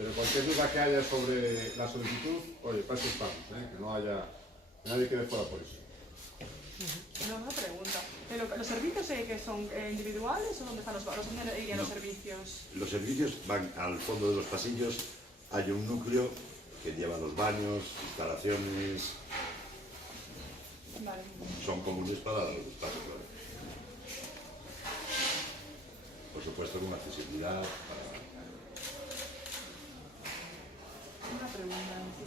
Pero cualquier duda que haya sobre la solicitud, oye, para eso estamos, que no haya nadie que dé fuera por eso. No, una pregunta. ¿Los servicios que son individuales o dónde están ¿dónde irían los servicios? Los servicios van al fondo de los pasillos, hay un núcleo que lleva los baños, instalaciones, Vale. son comunes para los espacios, ¿vale? Por supuesto con accesibilidad para... Una pregunta, sí.